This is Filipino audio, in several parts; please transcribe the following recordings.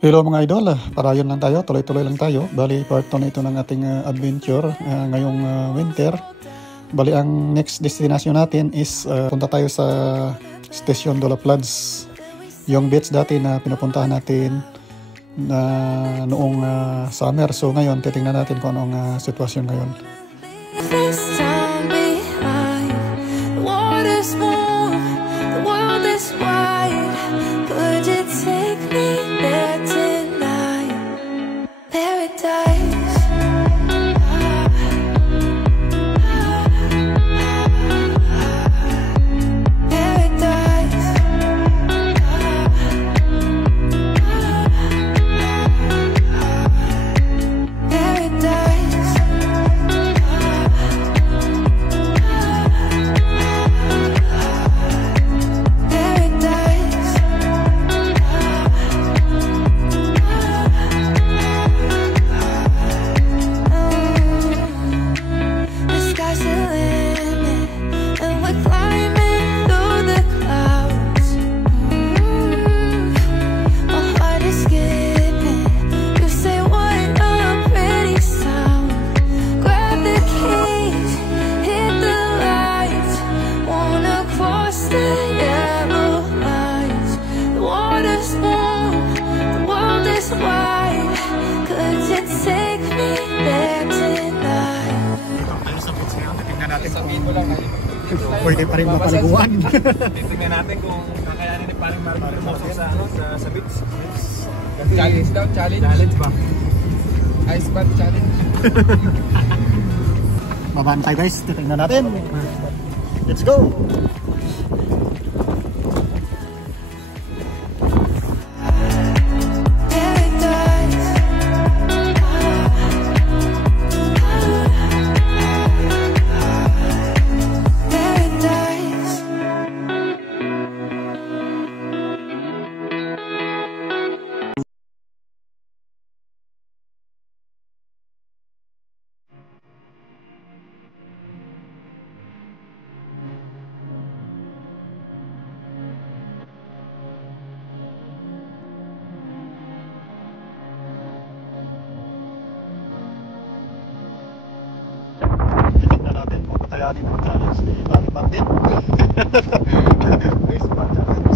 Hello mga idol, parayon lang tayo, tuloy-tuloy lang tayo. Bali, part 2 na ito ng ating adventure ngayong winter. Bali, ang next destination natin is punta tayo sa Station Dula Floods. Yung beach dati na pinupuntahan natin na noong summer. So ngayon, titingnan natin kung anong sitwasyon ngayon. Pwede pa rin mapaliguan. Tingnan natin kung kakayanin ni paring Marvin sa beach. Challenge daw, challenge. Challenge ba? Ice bath challenge. Babaan tayo guys, titingnan natin. Let's go! Kakayanin mo challenge ni Paring Marvin. Ice bath challenge.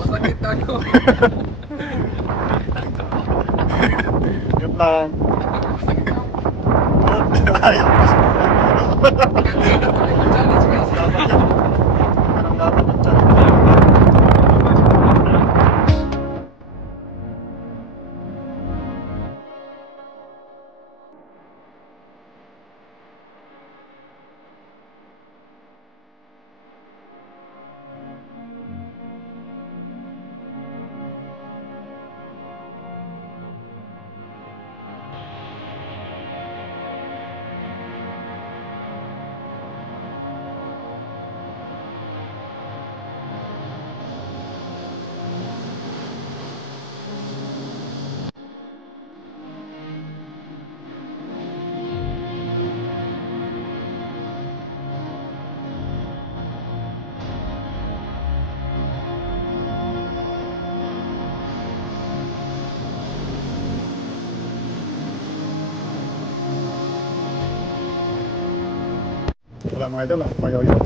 Masakit tayo. Yun lang. Ayaw. Anong dapat ng challenge? Wala mga idol, payaw yun.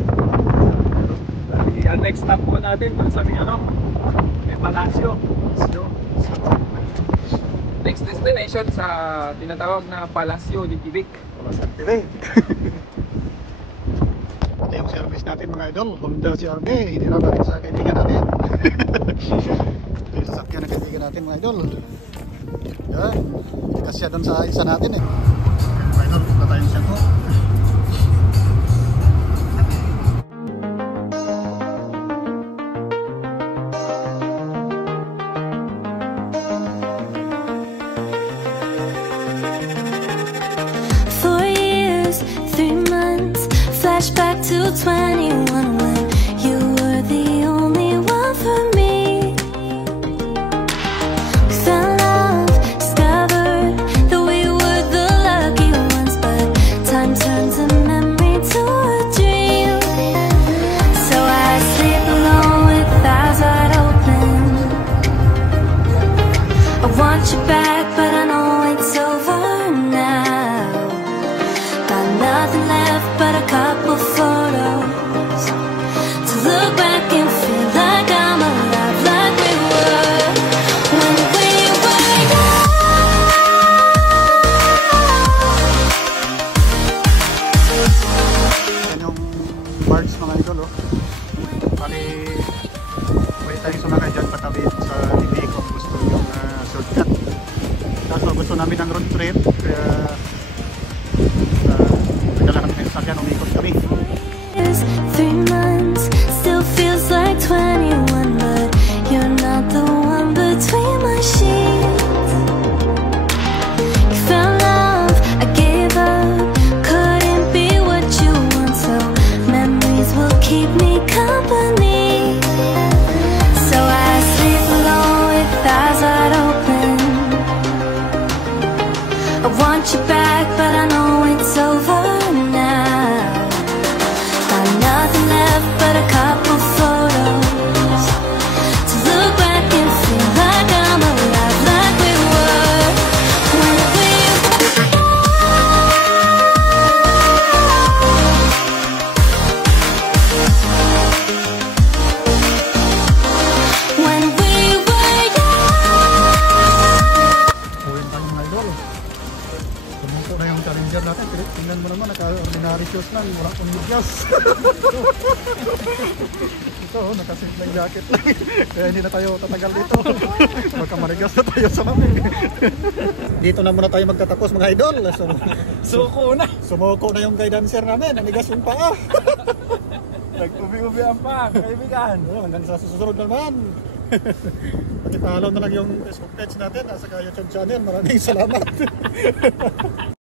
Ang next stop po natin dun sa may Palacio. Next destination sa tinatawag na Palacio de Tibic. Palacio de Tibic. Ito yung service natin mga idol, Honda CRV. Hindi na natin sa kaibigan natin. Ito yung sasakyan na kaibigan natin mga idol. Yan, hindi kasi siya dun sa isa natin eh. Mga idol, punta tayong sento. Back to 21 when you were the only one for me. We fell in love, discovered that we were the lucky ones, but time turns a memory to a dream. idol. Oh. Bali, pwede tayong sumakay dyan patabi sa TV kung gusto yung shortcut. Kaso gusto namin ang road trip, kaya nagdala kami ng sakyan, umikot kami. 3 months still feels like 21, but you're not the one between my sheets. You found love, I gave up, couldn't be what you want, so memories will keep me company. So I sleep alone with eyes wide open. I want you back, but I know it's over now. Got nothing left but a couple photos to look back and feel like I'm alive, like we were when we were young. Uwin tayo mga idol. Tumuto na yung challenger natin. Tingnan mo naman, naka-ordinary shoes lang, wala pang medyas. Ito, nakasimpleng jacket lang. Kaya hindi na tayo tatagal dito. Baka marigas na tayo sa lamig. Dito na muna tayo magtatapos mga idol. Suko na! Sumuko na yung guidancer namin. Nanigas yung paa. Nag-ubi-ubi ang pa, kaibigan. Hanggang sa susunod naman. Pakipalaw na lang yung Facebook page natin. Nasa YouTube channel. Maraming salamat.